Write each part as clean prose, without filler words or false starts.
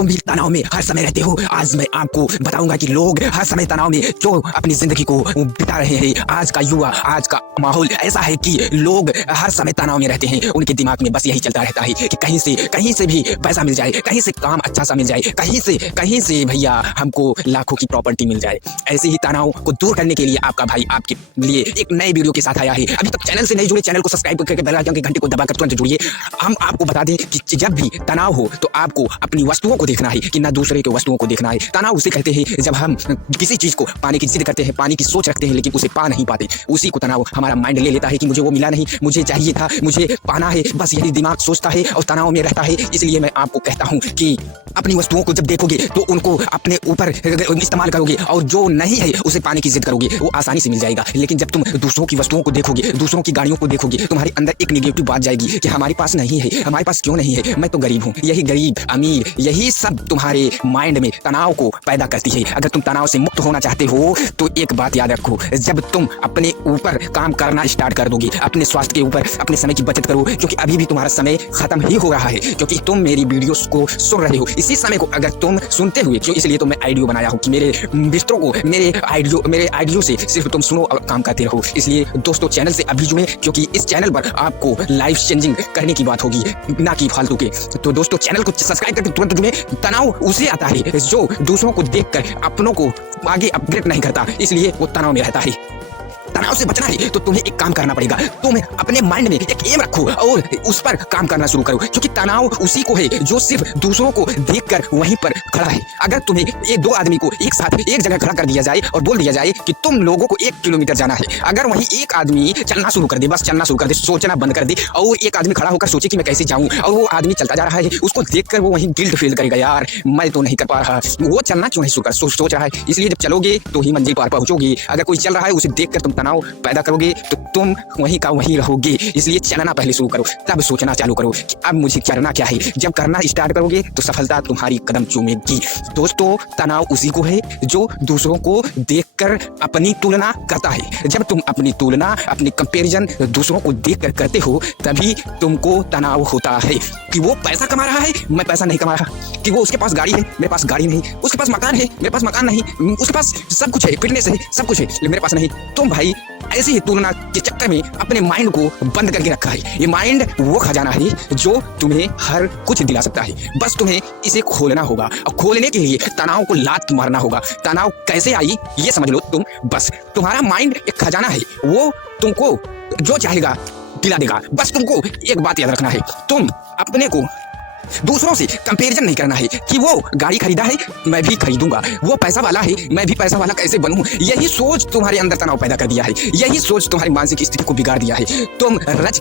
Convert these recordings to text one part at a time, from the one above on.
तुम भी तनाव में हर समय रहते हो। आज मैं आपको बताऊंगा कि लोग हर समय तनाव में क्यों अपनी जिंदगी को बिता रहे हैं। आज का युवा, आज का माहौल ऐसा है कि लोग हर समय तनाव में रहते हैं। उनके दिमाग में बस यही चलता रहता है कि कहीं से भी पैसा मिल जाए, कहीं से काम अच्छा सा मिल जाए, कहीं से भैया हमको लाखों की प्रॉपर्टी मिल जाए। ऐसे ही तनाव को दूर करने के लिए आपका भाई आपके लिए एक नए वीडियो के साथ आया है। अभी तक चैनल से नहीं जुड़े, चैनल को सब्सक्राइब करके बेल आइकन के घंटे को दबाकर तुरंत जुड़िए। हम आपको बता दें कि जब भी तनाव हो तो आपको अपनी वस्तुओं को देखना है कि ना दूसरे के वस्तुओं को देखना है। तनाव उसे कहते हैं जब हम किसी चीज को पाने की जिद करते हैं, पाने की सोच रखते हैं, लेकिन उसे पा नहीं पाते। उसी को तनाव हमारा माइंड ले लेता है कि मुझे वो मिला नहीं, मुझे चाहिए था, मुझे पाना है, बस यही दिमाग सोचता है और तनाव में रहता है। इसलिए मैं आपको कहता हूँ कि अपनी वस्तुओं को जब देखोगे तो उनको अपने ऊपर इस्तेमाल करोगे और जो नहीं है उसे पाने की जिद करोगे, वो आसानी से मिल जाएगा। लेकिन जब तुम दूसरों की वस्तुओं को देखोगे, दूसरों की गाड़ियों को देखोगे, तुम्हारे अंदर एक नेगेटिव बात जाएगी कि हमारे पास नहीं है, हमारे पास क्यों नहीं है, मैं तो गरीब हूँ। यही गरीब अमीर, यही सब तुम्हारे माइंड में तनाव को पैदा करती है। अगर तुम तनाव से मुक्त होना चाहते हो तो एक बात याद रखो, जब तुम अपने ऊपर काम करना स्टार्ट कर दोगे, अपने स्वास्थ्य के ऊपर, अपने समय की बचत करो, क्योंकि अभी भी तुम्हारा समय खत्म ही हो रहा है, क्योंकि तुम मेरी वीडियोस को सुन रहे हो। इसी समय को अगर तुम सुनते हुए, क्यों, इसलिए तो मैं आइडियो बनाया हूँ कि मेरे मित्रों को मेरे आइडियो से सिर्फ तुम सुनो और काम करते रहो। इसलिए दोस्तों चैनल से अभी जुड़े, क्योंकि इस चैनल पर आपको लाइफ चेंजिंग करने की बात होगी, ना कि फालतू के। तो दोस्तों चैनल को सब्सक्राइब करके तुरंत जुड़े। तनाव उसे आता है जो दूसरों को देखकर अपनों को आगे अपग्रेड नहीं करता, इसलिए वो तनाव में रहता है। तनाव से बचना है तो तुम्हें एक काम करना पड़ेगा। तुम अपने माइंड में एक एम रखो और उस पर काम करना शुरू करो, क्योंकि तनाव उसी को है जो सिर्फ दूसरों को देखकर वहीं पर खड़ा है। अगर तुम्हें ये दो आदमी को एक साथ एक जगह खड़ा कर दिया जाए और बोल दिया जाए कि तुम लोगों को 1 किलोमीटर जाना है, अगर वहीं एक आदमी चलना शुरू कर दे, बस चलना शुरू कर दे, सोचना बंद कर दे, और एक आदमी खड़ा होकर सोचे कि मैं कैसे जाऊं, और वो आदमी चलता जा रहा है, उसको देखकर वो वहीं गिल्ट फील करेगा, यार मैं तो नहीं कर पा रहा, वो चलना क्यों नहीं सोच रहा है। इसलिए जब चलोगे तो ही मंजिल पार पहुंचोगे। अगर कोई चल रहा है उसे देखकर तुम तनाव पैदा करोगे तो तुम वहीं का वहीं रहोगे। इसलिए चलना पहले शुरू करो, तब सोचना चालू करो कि अब मुझे करना क्या है। जब करना स्टार्ट करोगे तो सफलता तुम्हारी कदम चूमेगी। दोस्तों तनाव उसी को है जो दूसरों को देखकर अपनी तुलना करता है। जब तुम अपनी तुलना, अपनी कंपैरिजन दूसरों को देखकर करते हो, तभी तुमको तनाव होता है कि वो पैसा कमा रहा है, मैं पैसा नहीं कमा रहा, कि वो उसके पास गाड़ी है, मेरे पास गाड़ी नहीं, उसके पास मकान है, मेरे पास मकान नहीं, उसके पास सब कुछ है, फिटनेस है, सब कुछ है, लेकिन मेरे पास नहीं। तुम भाई ऐसी ही तुलना के चक्कर में अपने माइंड को बंद करके रखा है। ये माइंड वो खजाना है जो तुम्हें हर कुछ दिला सकता है, बस तुम्हें इसे खोलना होगा। और खोलने के लिए तनाव को लात मारना होगा। तनाव कैसे आई ये समझ लो तुम, बस तुम्हारा माइंड एक खजाना है, वो तुमको जो चाहेगा दिला देगा। बस तुमको एक बात याद रखना है, तुम अपने को दूसरों से कंपैरिजन नहीं करना है कि वो गाड़ी खरीदा है मैं भी खरीदूंगा, वो पैसा वाला है मैं भी पैसा वाला कैसे बनूं। यही सोच तुम्हारे अंदर तनाव पैदा कर दिया है, यही सोच तुम्हारी मानसिक स्थिति को बिगाड़ दिया है। तुम रच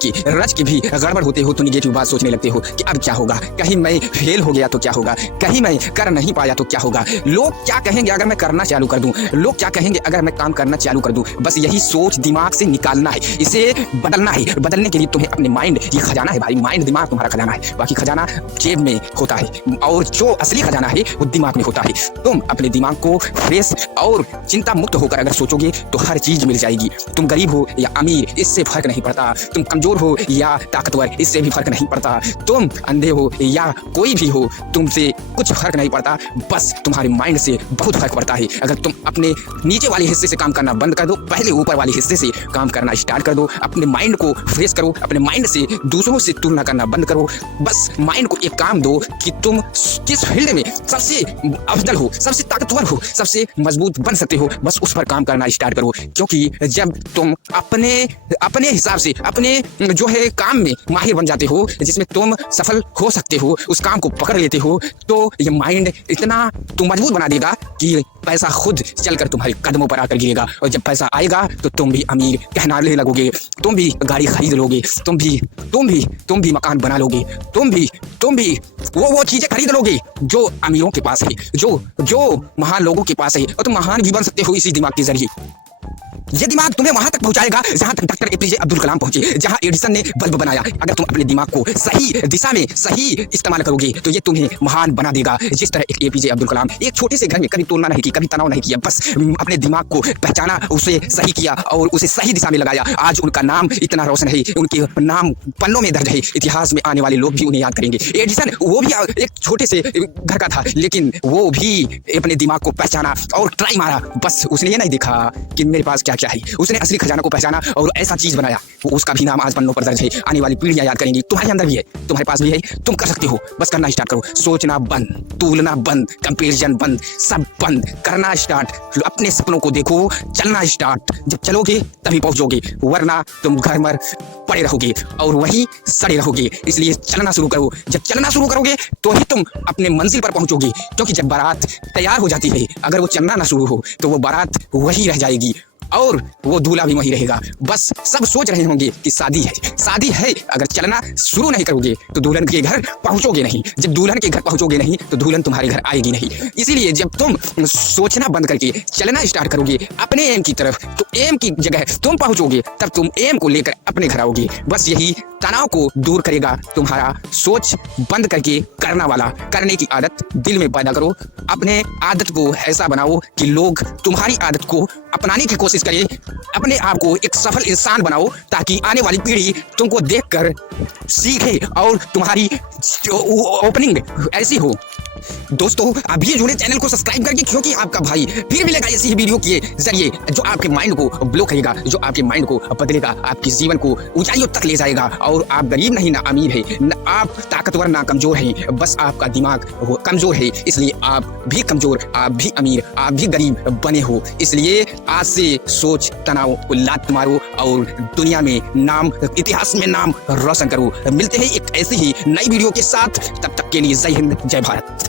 के भी गड़बड़ होते हो तो निगेटिव बात सोचने लगते हो कि अब क्या होगा, कहीं मैं फेल हो गया तो क्या होगा, कहीं मैं कर नहीं पाया तो क्या होगा, लोग क्या कहेंगे अगर मैं करना चालू कर दूं, लोग क्या कहेंगे अगर मैं काम करना चालू कर दूं। बस यही सोच दिमाग से निकालना है, इसे बदलना है। बदलने के लिए तुम्हें अपने माइंड, ये खजाना है भाई, माइंड दिमाग तुम्हारा खजाना है, बाकी खजाना जेब में होता है और जो असली खजाना है वो दिमाग में होता है। तुम अपने दिमाग को फ्रेश और चिंता मुक्त होकर अगर सोचोगे तो हर चीज मिल जाएगी। तुम गरीब हो या अमीर इससे फर्क नहीं पड़ता, तुम कमजोर हो या ताकतवर इससे भी फर्क नहीं पड़ता, तुम अंधे हो या कोई भी हो तुमसे कुछ फर्क नहीं पड़ता, बस तुम्हारे माइंड से बहुत फर्क पड़ता है। अगर तुम अपने नीचे वाले हिस्से से काम करना बंद कर दो, पहले ऊपर वाले हिस्से से काम करना स्टार्ट कर दो। अपने माइंड को फ्रेश करो, अपने माइंड से दूसरों से तुलना करना बंद करो। बस माइंड को एक काम दो कि तुम किस फील्ड में सबसे अफजल हो, सबसे ताकतवर हो, सबसे मजबूत बन सकते हो, बस उस पर काम करना स्टार्ट करो। क्योंकि जब तुम अपने हिसाब से अपने जो है काम में माहिर बन जाते हो, जिसमें तुम सफल हो सकते हो, उस काम को पकड़ लेते हो, तो ये माइंड इतना तुम मजबूत बना देगा कि पैसा खुद चलकर तुम्हारे कदमों पर आकर गिरेगा। और जब पैसा आएगा तो तुम भी अमीर कहलाने लगोगे, तुम भी गाड़ी खरीद लोगे, तुम भी मकान बना लोगे, तुम भी वो चीजें खरीद लोगे जो अमीरों के पास है, जो महान लोगों के पास है, और तुम महान भी बन सकते हो इसी दिमाग के जरिए। ये दिमाग तुम्हें वहां तक पहुंचाएगा जहां तक डॉक्टर एपीजे अब्दुल कलाम पहुंचे, जहां एडिसन ने बल्ब बनाया। अगर तुम अपने दिमाग को सही दिशा में सही इस्तेमाल करोगे तो ये तुम्हें महान बना देगा। जिस तरह एक एपीजे अब्दुल कलाम एक छोटे से घर में कभी तुलना नहीं की, कभी तनाव नहीं किया, बस अपने दिमाग को पहचाना, उसे सही किया और उसे सही दिशा में लगाया। आज उनका नाम इतना रोशन है, उनके नाम पन्नों में दर्ज है, इतिहास में आने वाले लोग भी उन्हें याद करेंगे। एडिसन वो भी एक छोटे से घर का था, लेकिन वो भी अपने दिमाग को पहचाना और ट्राई मारा। बस उसने ये नहीं देखा कि मेरे पास क्या क्या है, उसने असली खजाना को पहचाना और ऐसा चीज बनाया। वो उसका भी नाम आज पन्नों पर दर्ज है, आने वाली पीढ़ियां याद करेंगी। तुम्हारे अंदर भी है, तुम्हारे पास भी है, तुम कर सकते हो, बस करना स्टार्ट करो। सोचना बंद, तुलना बंद, कंपैरिजन बंद, सब बंद, करना स्टार्ट। अपने सपनों को देखो, चलना स्टार्ट। जब चलोगे तभी पहुंचोगे, वरना तुम घर में पड़े रहोगे और वहीं सड़े रहोगे। इसलिए चलना शुरू करो। जब चलना शुरू करोगे तो ही तुम अपने मंजिल पर पहुंचोगे, क्योंकि जब बारात तैयार हो जाती है, अगर वो चलना ना शुरू हो तो वो बारात वहीं रह जाएगी और वो दूल्हा भी वहीं रहेगा। बस सब सोच रहे होंगे कि शादी है, शादी है। अगर चलना शुरू नहीं करोगे तो दुल्हन के घर पहुंचोगे नहीं। जब दुल्हन के घर पहुंचोगे नहीं तो दुल्हन तुम्हारे घर आएगी नहीं। इसीलिए जब तुम सोचना बंद करके चलना स्टार्ट करोगे अपने एम की तरफ, तो एम की जगह तुम पहुंचोगे, तब तुम एम को लेकर अपने घर आओगे। बस यही तनाव को दूर करेगा तुम्हारा सोच बंद करके करना वाला। करने की आदत दिल में पैदा करो, अपने आदत को ऐसा बनाओ कि लोग तुम्हारी आदत को अपनाने की कोशिश करें। अपने आप को एक सफल इंसान बनाओ ताकि आने वाली पीढ़ी तुमको देखकर सीखे और तुम्हारी ओपनिंग ऐसी हो। दोस्तों आप भी जुड़े चैनल को सब्सक्राइब करके, क्योंकि आपका भाई फिर मिलेगा ऐसी ही वीडियो के जरिए जो आपके माइंड को ब्लो करेगा, जो आपके माइंड को बदलेगा, आपके जीवन को ऊंचाइयों तक ले जाएगा। और आप गरीब नहीं ना अमीर है, न आप ताकतवर ना कमजोर हैं, बस आपका दिमाग कमजोर है। इसलिए आप भी कमजोर, आप भी अमीर, आप भी गरीब बने हो। इसलिए आज से सोच तनाव को लात मारो और दुनिया में नाम, इतिहास में नाम रोशन करो। मिलते हैं एक ऐसी ही नई वीडियो के साथ, तब तक के लिए जय हिंद, जय भारत।